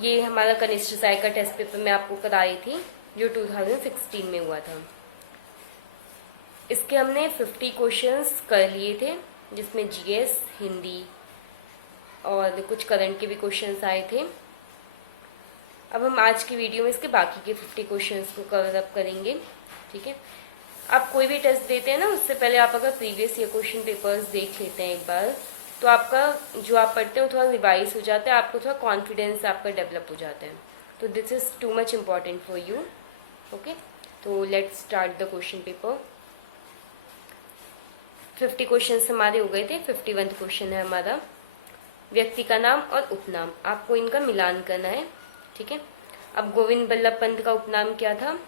ये हमारा कनिष्ठ साई का टेस्ट पेपर मैं आपको कराई थी जो 2016 में हुआ था। इसके हमने 50 क्वेश्चंस कर लिए थे, जिसमें जीएस, हिंदी और कुछ करंट के भी क्वेश्चंस आए थे। अब हम आज की वीडियो में इसके बाकी के 50 क्वेश्चंस को कवर अप करेंगे। ठीक है, आप कोई भी टेस्ट देते हैं ना, उससे पहले आप अगर प्रीवियस ईयर क्वेश्चन पेपर्स देख लेते हैं एक बार, तो आपका जो आप पढ़ते हो थोड़ा रिवाइज हो जाता है, आपको थोड़ा कॉन्फिडेंस आपका डेवलप हो जाता है। तो this is too much important for you. Okay, तो let's start the question paper. 50 question हमारे हो गए थे। 51 क्वेश्चन है हमारा, व्यक्ति का नाम और उपनाम, आपको इनका मिलान करना है। ठीक है, अब गोविंद बल्लभ पंत का उपनाम क्या था,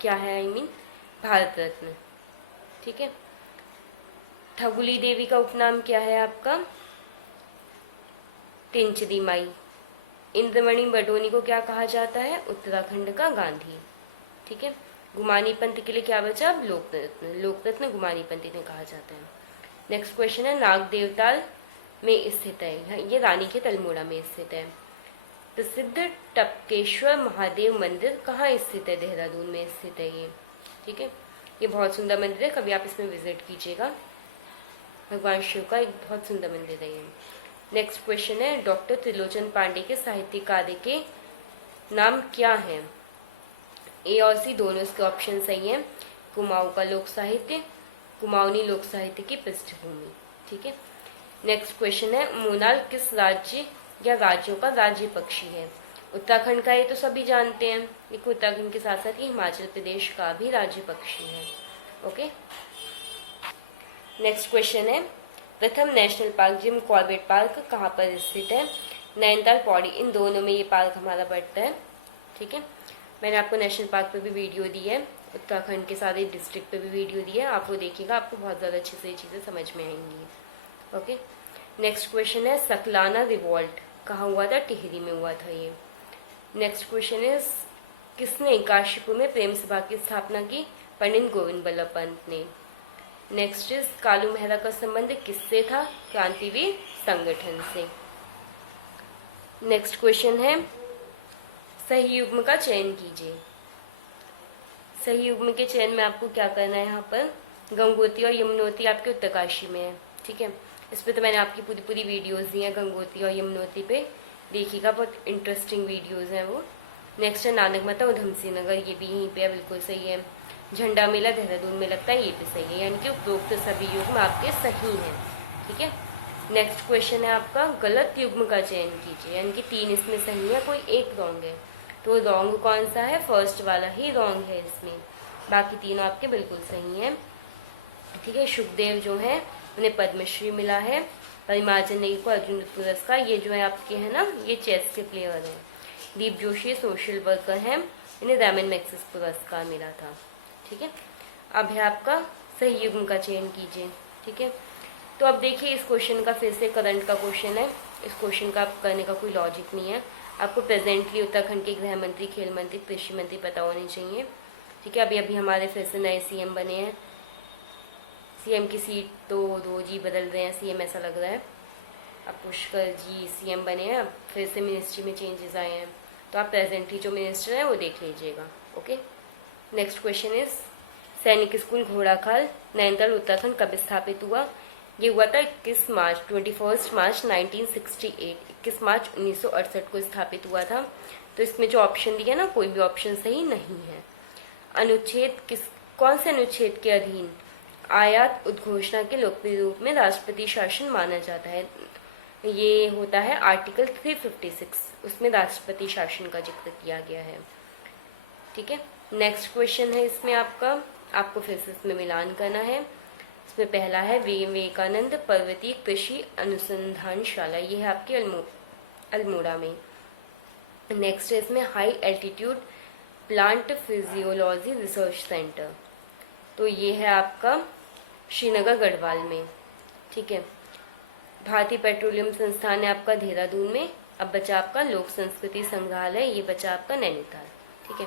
क्या है, आई मीन भारत रत्न। ठीक है, ठगुली देवी का उपनाम क्या है आपका, तिनचदी माई। इंद्रमणि बडोनी को क्या कहा जाता है, उत्तराखंड का गांधी। ठीक है, गुमानी पंत के लिए क्या बचा, अब लोकरत्न। लोकरत्न गुमानी पंत इन्हें कहा जाता है। नेक्स्ट क्वेश्चन है, नाग देवताल में स्थित है, ये रानी के अल्मोड़ा में स्थित है। प्रसिद्ध टपकेश्वर महादेव मंदिर कहाँ स्थित है, देहरादून में स्थित है ये। ठीक है, ये बहुत सुंदर मंदिर है, कभी आप इसमें विजिट कीजिएगा। भगवान शिव का एक बहुत सुंदर मंदिर है ये। नेक्स्ट क्वेश्चन है, डॉक्टर त्रिलोचन पांडे के साहित्य कार्य के नाम क्या है। ए और सी दोनों इसके ऑप्शन सही हैं। कुमाऊं का लोक साहित्य, कुमाऊनी लोक साहित्य की पृष्ठभूमि। ठीक है, नेक्स्ट क्वेश्चन है, मोनाल किस राज्य या राज्यों का राज्य पक्षी है। उत्तराखंड का ये तो सभी जानते हैं, देखो उत्तराखंड के साथ साथ ये हिमाचल प्रदेश का भी राज्य पक्षी है। ओके, नेक्स्ट क्वेश्चन है, प्रथम national park Jim Corbett park कहाँ पर स्थित है, नैनीताल, पौड़ी, इन दोनों में ये पार्क हमारा पड़ता है। ठीक है, मैंने आपको नेशनल पार्क पे भी वीडियो दी है, उत्तराखंड के सारे डिस्ट्रिक्ट पे भी वीडियो दी है, आप वो देखिएगा, आपको बहुत ज़्यादा अच्छे से ये चीज़ें समझ में आएंगी। ओके, नेक्स्ट क्वेश्चन है, सकलाना रिवॉल्ट कहाँ हुआ था, टिहरी में हुआ था ये। नेक्स्ट क्वेश्चन इज, किसने काशीपुर में प्रेम सभा की स्थापना की, पंडित गोविंद बल्लभ पंत ने। नेक्स्ट इज, कालू मेहरा का संबंध किससे था, क्रांतिवीर संगठन से। नेक्स्ट क्वेश्चन है, सही युग्म का चयन कीजिए। सही युग्म के चयन में आपको क्या करना है, यहाँ पर गंगोत्री और यमुनोत्री आपके उत्तरकाशी में है। ठीक है, इस पर तो मैंने आपकी पूरी वीडियोस दी हैं, गंगोत्री और यमुनोत्री पे देखिएगा, बहुत इंटरेस्टिंग वीडियोस हैं वो। नेक्स्ट है, नानक मता उधम सिंह नगर, ये भी यहीं पे है, बिल्कुल सही है। झंडा मेला देहरादून में लगता है, ये भी सही है, यानी कि उपरोक्त सभी युग्म आपके सही हैं। ठीक है, नेक्स्ट क्वेश्चन है आपका, गलत युग्म का चयन कीजिए, यानी कि 3 इसमें सही है, कोई एक रॉन्ग है। तो रॉन्ग कौन सा है, फर्स्ट वाला ही रॉन्ग है इसमें, बाकी तीनों आपके बिल्कुल सही हैं। ठीक है, सुखदेव जो है उन्हें पद्मश्री मिला है, परिमार्जन नेगी को अर्जुन पुरस्कार, ये जो है आपके है ना, ये चेस के प्लेयर हैं। दीप जोशी सोशल वर्कर हैं, इन्हें रैमन मैग्सेसे पुरस्कार मिला था। ठीक है, अब है आपका सही युग्म का चयन कीजिए। ठीक है, तो अब देखिए इस क्वेश्चन का फिर से करंट का क्वेश्चन है, इस क्वेश्चन का करने का कोई लॉजिक नहीं है। आपको प्रेजेंटली उत्तराखंड के गृह मंत्री, खेल मंत्री, कृषि मंत्री पता होने चाहिए। ठीक है, अभी हमारे फिर से नए सीएम बने हैं, सीएम की सीट तो रोज ही बदल रहे हैं सीएम, ऐसा लग रहा है। अब पुष्कर जी सीएम बने हैं, अब फिर से मिनिस्ट्री में चेंजेस आए हैं, तो आप प्रेजेंटली जो मिनिस्टर हैं वो देख लीजिएगा। ओके, नेक्स्ट क्वेश्चन इज, सैनिक स्कूल घोड़ाखाल नैनीताल उत्तराखंड कब स्थापित हुआ। ये हुआ था 21 मार्च 1968, 21 मार्च 1968 को स्थापित हुआ था। तो इसमें जो ऑप्शन दिया ना, कोई भी ऑप्शन सही नहीं है। अनुच्छेद कौन से अनुच्छेद के अधीन आयात उद्घोषणा के लोकप्रिय रूप में राष्ट्रपति शासन माना जाता है। ये होता है आर्टिकल 356, उसमें राष्ट्रपति शासन का जिक्र किया गया है। ठीक है, नेक्स्ट क्वेश्चन है इसमें आपको फिर से इसमें मिलान करना है। इसमें पहला है, विवेकानंद पर्वतीय कृषि अनुसंधानशाला, ये है आपके अल्मोड़ा में। नेक्स्ट है इसमें, high altitude plant physiology research centre, तो ये है आपका श्रीनगर गढ़वाल में। ठीक है, भारतीय पेट्रोलियम संस्थान है आपका देहरादून में। अब बचा आपका लोक संस्कृति संग्रहालय, ये बचा आपका नैनीताल। ठीक है,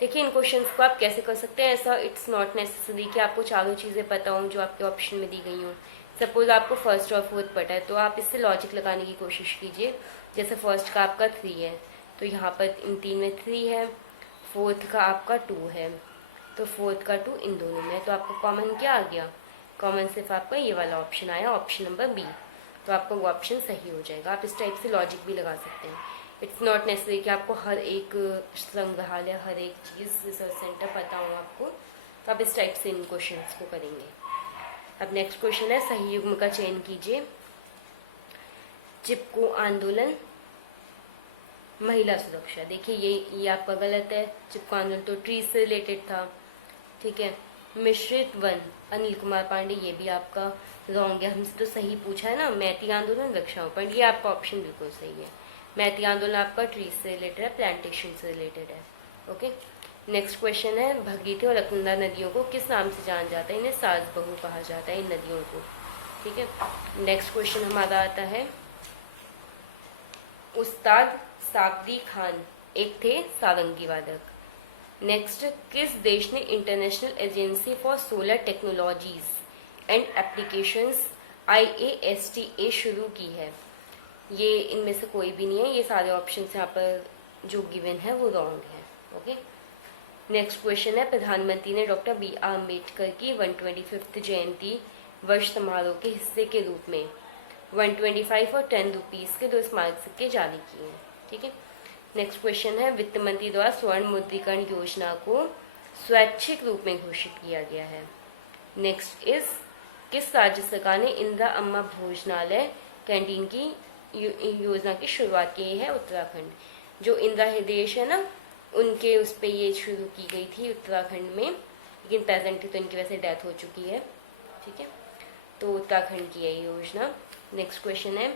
देखिए इन क्वेश्चंस को आप कैसे कर सकते हैं, ऐसा इट्स नॉट नेसेसरी कि आपको चारों चीज़ें पता हों जो आपके ऑप्शन में दी गई हों। सपोज आपको फर्स्ट और फोर्थ पता है तो आप इससे लॉजिक लगाने की कोशिश कीजिए। जैसे फर्स्ट का आपका 3 है तो यहाँ पर इन 3 में 3 है, फोर्थ का आपका 2 है तो फोर्थ का 2 इन दोनों में है, तो आपको कॉमन क्या आ गया? कॉमन सिर्फ आपका ये वाला ऑप्शन आया, ऑप्शन नंबर बी। तो आपका वो ऑप्शन सही हो जाएगा। आप इस टाइप से लॉजिक भी लगा सकते हैं। इट्स नॉट नेसेसरी कि आपको हर एक संग्रहालय, हर एक चीज़, रिसर्च सेंटर पता हो आपको, तो आप इस टाइप से इन क्वेश्चन को करेंगे। अब नेक्स्ट क्वेश्चन है, सही युग्म का चयन कीजिए। चिपको आंदोलन, महिला सुरक्षा। देखिए ये आपका गलत है। चिपको आंदोलन तो ट्री से रिलेटेड था, ठीक है। मिश्रित वन, अनिल कुमार पांडे, ये भी आपका रॉन्ग है। हमसे तो सही पूछा है ना, मैती आंदोलन, वृक्षारोपण, ये आपका ऑप्शन बिल्कुल सही है। मैती आंदोलन आपका ट्री से रिलेटेड है, प्लांटेशन से रिलेटेड है। ओके, नेक्स्ट क्वेश्चन है, भगीरथी और अलकनंदा नदियों को किस नाम से जाना जाता है? इन्हें सास बहू कहा जाता है इन नदियों को, ठीक है। नेक्स्ट क्वेश्चन हमारा आता है, उस्ताद साबदी खान एक थे सारंगी वादक। नेक्स्ट, किस देश ने international agency for solar technologies and applications IASTA शुरू की है? ये इनमें से कोई भी नहीं है, ये सारे ऑप्शन यहाँ पर जो गिवन है वो रॉन्ग है। ओके, नेक्स्ट क्वेश्चन है, प्रधानमंत्री ने डॉक्टर BR अम्बेडकर की 125th जयंती वर्ष समारोह के हिस्से के रूप में 125 और 10 रुपीज के 2 स्मारक सिक्के जारी किए हैं, ठीक है। नेक्स्ट क्वेश्चन है, वित्त मंत्री द्वारा स्वर्ण मुद्रीकरण योजना को स्वैच्छिक रूप में घोषित किया गया है। नेक्स्ट इज, किस राज्य सरकार ने इंदिरा अम्मा भोजनालय कैंटीन की योजना की शुरुआत की है? उत्तराखंड। जो इंदिरा हृदय है ना, उनके उस पर ये शुरू की गई थी उत्तराखंड में, लेकिन प्रेजेंटली तो इनकी वैसे डेथ हो चुकी है, ठीक है। तो उत्तराखंड की है ये योजना। नेक्स्ट क्वेश्चन है,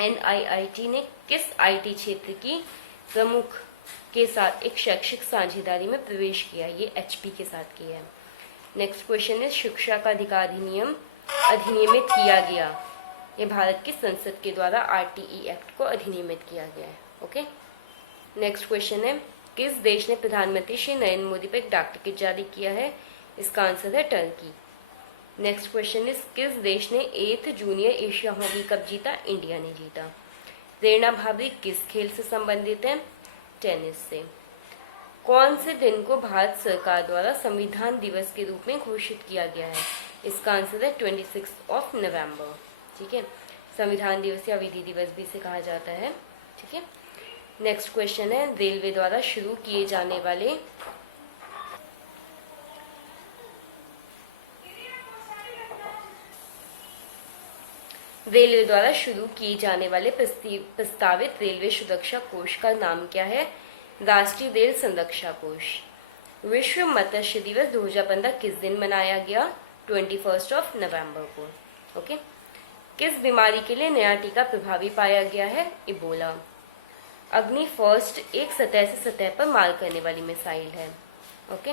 NIIT ने किस IT क्षेत्र की प्रमुख के साथ एक शैक्षिक साझेदारी में प्रवेश किया? ये HP के साथ किया है। नेक्स्ट क्वेश्चन है, शिक्षा का अधिकार अधिनियम अधिनियमित किया गया? ये भारत की संसद के द्वारा RTE एक्ट को अधिनियमित किया गया है। ओके, नेक्स्ट क्वेश्चन है, किस देश ने प्रधानमंत्री श्री नरेंद्र मोदी पर एक डाक टिकट जारी किया है? इसका आंसर है टर्की। नेक्स्ट क्वेश्चन इज, किस देश ने 8th junior Asia hockey cup जीता? इंडिया ने जीता। प्रेरणा भाभी किस खेल से संबंधित है? टेनिस से। कौन से दिन को भारत सरकार द्वारा संविधान दिवस के रूप में घोषित किया गया है? इसका आंसर है 26 नवंबर, ठीक है। संविधान दिवस या विधि दिवस भी इसे कहा जाता है, ठीक है। नेक्स्ट क्वेश्चन है, रेलवे द्वारा शुरू किए जाने वाले प्रस्तावित रेलवे सुरक्षा कोष का नाम क्या है? राष्ट्रीय रेल संरक्षा कोष। विश्व मत्स्य दिवस 2015 किस दिन मनाया गया? 21 नवंबर को। ओके, किस बीमारी के लिए नया टीका प्रभावी पाया गया है? इबोला। अग्नि फर्स्ट एक सतह से सतह पर मार करने वाली मिसाइल है। ओके,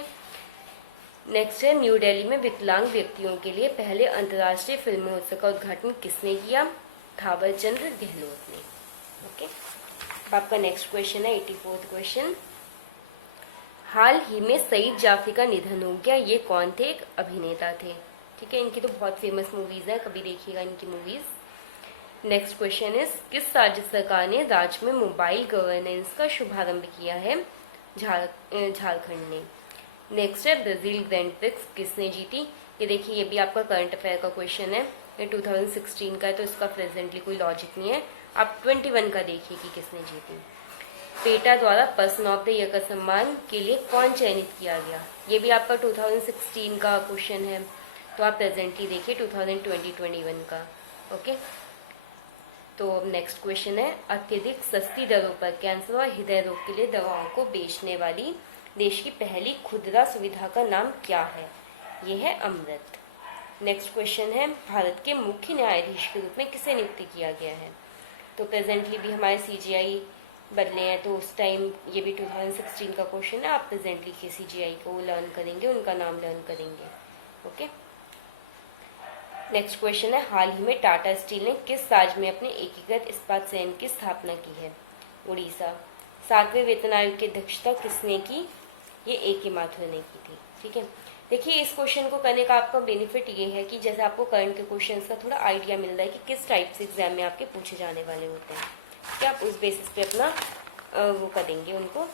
नेक्स्ट है, न्यू दिल्ली में विकलांग व्यक्तियों के लिए पहले अंतर्राष्ट्रीय फिल्म महोत्सव का उद्घाटन किसने किया? थावर चंद गहलोत ने। ओके, आपका नेक्स्ट क्वेश्चन है 84th क्वेश्चन, हाल ही में सईद जाफरी का निधन हो गया, ये कौन थे? एक अभिनेता थे, ठीक है। इनकी तो बहुत फेमस मूवीज है, कभी देखिएगा इनकी मूवीज। नेक्स्ट क्वेश्चन इज, किस राज्य सरकार ने राज्य में मोबाइल गवर्नेंस का शुभारंभ किया है? झारखंड ने। नेक्स्ट है, ब्राजील ग्रैंड प्रिक्स किसने जीती? ये देखिए, ये भी आपका करंट अफेयर का क्वेश्चन है, ये 2016 का है, तो इसका प्रेजेंटली कोई लॉजिक नहीं है। आप 21 का देखिए कि किसने जीती। पेटा द्वारा पर्सन ऑफ द ईयर का सम्मान के लिए कौन चयनित किया गया? ये भी आपका 2016 का क्वेश्चन है, तो आप प्रेजेंटली देखिए 2020-21 का। ओके, तो नेक्स्ट क्वेश्चन है, अत्यधिक सस्ती दरों पर कैंसर और हृदय रोग के लिए दवाओं को बेचने वाली देश की पहली खुदरा सुविधा का नाम क्या है? ये है अमृत। नेक्स्ट क्वेश्चन है, भारत के मुख्य न्यायाधीश के रूप में किसे नियुक्त किया गया है? तो प्रेजेंटली भी हमारे CGI बदले हैं, तो उस टाइम ये भी 2016 का क्वेश्चन है। आप प्रेजेंटली के CGI को लर्न करेंगे, उनका नाम लर्न करेंगे। ओके, नेक्स्ट क्वेश्चन है, हाल ही में टाटा स्टील ने किस राज्य में अपने एकीकृत इस्पात संयंत्र की स्थापना की है? उड़ीसा। 7वें वेतन आयोग की अध्यक्षता किसने की? ये AK माथुर ने की थी, ठीक है। देखिए इस क्वेश्चन को करने का आपका बेनिफिट ये है कि जैसे आपको करंट के क्वेश्चंस का थोड़ा आइडिया मिल रहा है कि किस टाइप से एग्जाम में आपके पूछे जाने वाले होते हैं, कि आप उस बेसिस पे अपना वो करेंगे, उनको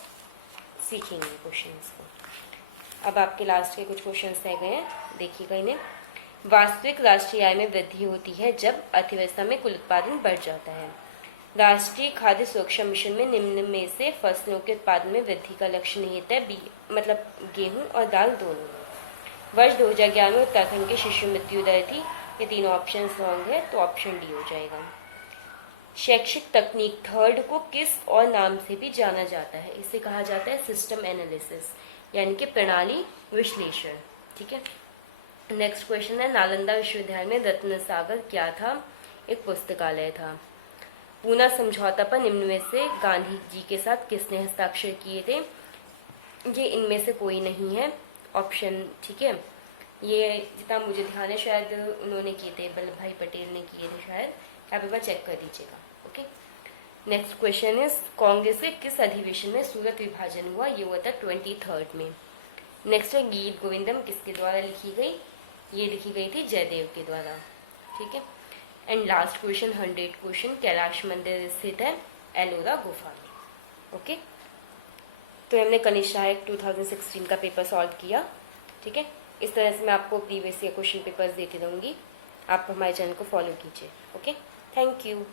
सीखेंगे क्वेश्चंस को। अब आपके लास्ट के कुछ क्वेश्चंस रह गए हैं, देखिएगा इन्हें। वास्तविक राष्ट्रीय आय में वृद्धि होती है जब अर्थव्यवस्था में कुल उत्पादन बढ़ जाता है। राष्ट्रीय खाद्य सुरक्षा मिशन में निम्न में से फसलों के उत्पादन में वृद्धि का लक्ष्य निहित है। बी मतलब गेहूं और दाल दोनों। वर्ष 2011 में उत्तराखंड के शिशु मृत्यु दर थी। ये तीनों ऑप्शन रॉन्ग है, तो ऑप्शन डी हो जाएगा। शैक्षिक तकनीक थर्ड को किस और नाम से भी जाना जाता है? इसे कहा जाता है सिस्टम एनालिसिस, यानी कि प्रणाली विश्लेषण। ठीक है। नेक्स्ट क्वेश्चन है, नालंदा विश्वविद्यालय में रत्न सागर क्या था? एक पुस्तकालय था। पूना समझौता पर निम्न में से गांधी जी के साथ किसने हस्ताक्षर किए थे? ये इनमें से कोई नहीं है ऑप्शन। ठीक है, ये जितना मुझे ध्यान है शायद उन्होंने किए थे, वल्लभ भाई पटेल ने किए थे शायद, आप एक बार चेक कर दीजिएगा। Okay. Next question is, Congress के किस अधिवेशन में सूरत विभाजन हुआ? ये हुआ था 23rd में। नेक्स्ट है, गीत गोविंदम किसके द्वारा लिखी गई? ये लिखी गई थी जयदेव के द्वारा। ठीक है। And last question 100 question, Kailash मंदिर स्थित है एलोरा गुफा में। ओके। तो हमने कनिष्ठ सहायक 2016 का पेपर सॉल्व किया। ठीक है। इस तरह से मैं आपको प्रीवियस ईयर क्वेश्चन पेपर्स देती रहूँगी। आप हमारे चैनल को फॉलो कीजिए। Okay, thank you.